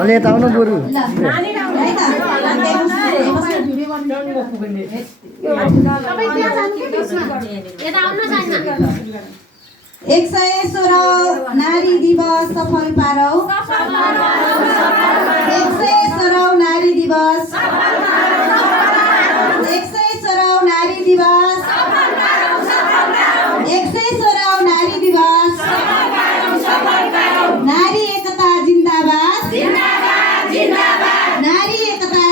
अलि यता आउनु बरु एक सय 16 नारी दिवस सफल पारौ 116 नारी दिवस 116 नारी दिवस 116 नारी दिवस नारी एकता जिन्दाबाद नारी एकता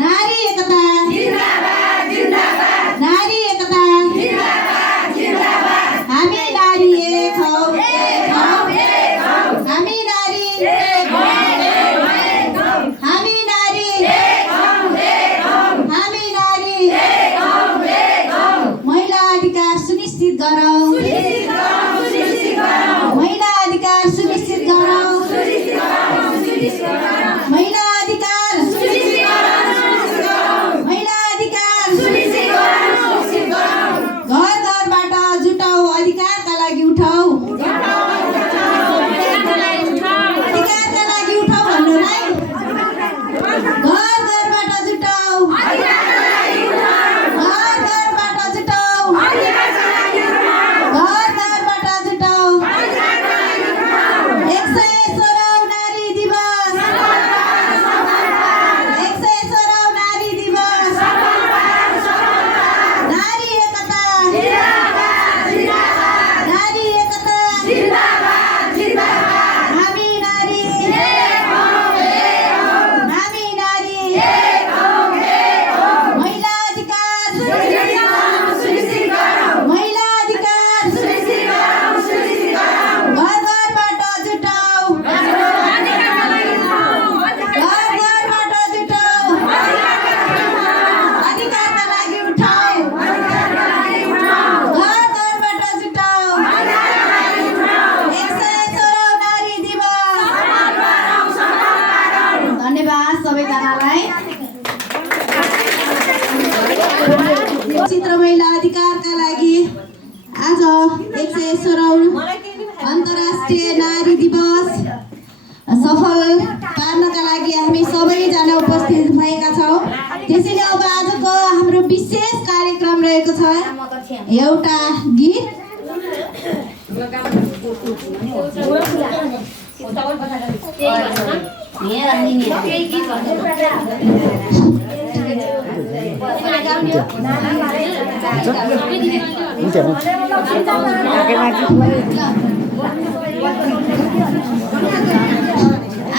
नारी एकता नारी एकता हामी नारी एक हौ हामी नारी हामी नारी हामी नारी महिला अधिकार सुनिश्चित गरौँ महिला अधिकार सुनिश्चित गरौँ महिला अधिकार महिला अधिकार घर घरबाट जुटाऊ अधिकारका लागि उठाऊ अधिकारका लागि उठाऊ भन्नुलाई घर घरबाट जुटाऊ घर घरबाट जुटाऊ घर घरबाट जुटाऊ 116 नारी दिवस 116 नारी दिवस नारी एकता नारी एकता हामी नारी हामी नारी महिला अधिकार महिला अधिकार घर घरबाट जुटाऊ घर घरबाट जुटाऊ अधिकारका लागि उठाऊ घर घरबाट जुटाऊ 116 नारी दिवस धन्यवाद सबैजनालाई चित्र महिला अधिकारका लागि आज 116 अन्तर्राष्ट्रिय नारी दिवस सफल पार्नका लागि हामी सबैजना उपस्थित भएका छौँ। त्यसैले अब आजको हाम्रो विशेष कार्यक्रम रहेको छ एउटा गीत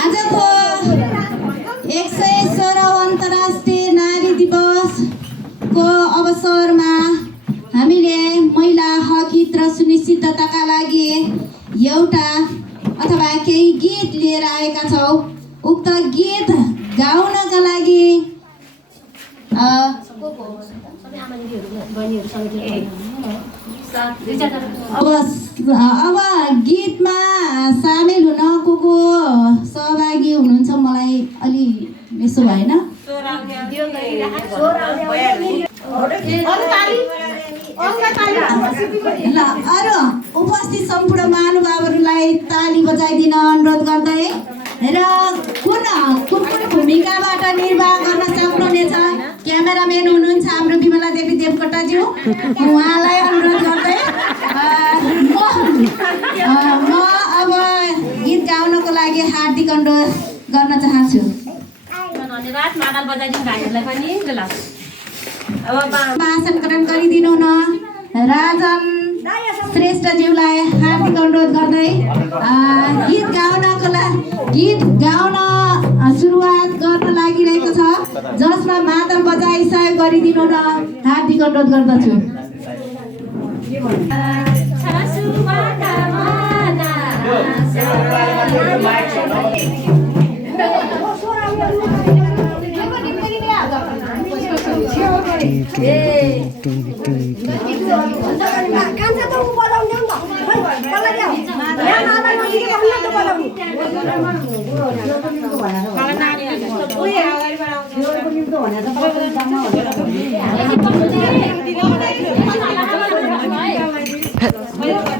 आजको 116 अन्तर्राष्ट्रिय नारी दिवसको अवसरमा हामीले महिला हक हित र सुनिश्चितताका लागि एउटा अथवा केही गीत लिएर आएका छौँ। उक्त गीत गाउनका लागि अब गीतमा सामेल हुन को सहभागी हुनुहुन्छ मलाई अलि यसो भएन। ल अरू उपस्थित सम्पूर्ण महानुभावहरूलाई ताली बजाइदिन अनुरोध गर्दै र कुन भूमिकाबाट निर्वाह गर्न सक्नुहुनेछ क्यामेराम्यान हुनुहुन्छ हाम्रो विमला देवी देवकोटाज्यू उहाँलाई अनुरोध गर्दै म अब गीत गाउनको लागि हार्दिक अनुरोध गर्न चाहन्छु। धन्यवाद मादल बजाइदिनु भाइहरूलाई पनि ल भाषणकरण गरिदिनु न राजन श्रेष्ठज्यूलाई हार्दिक अनुरोध गर्दै गीत गाउन सुरुवात गर्न लागिरहेको छ जसमा मादल बजाई सहयोग गरिदिनु न हार्दिक अनुरोध गर्दछु।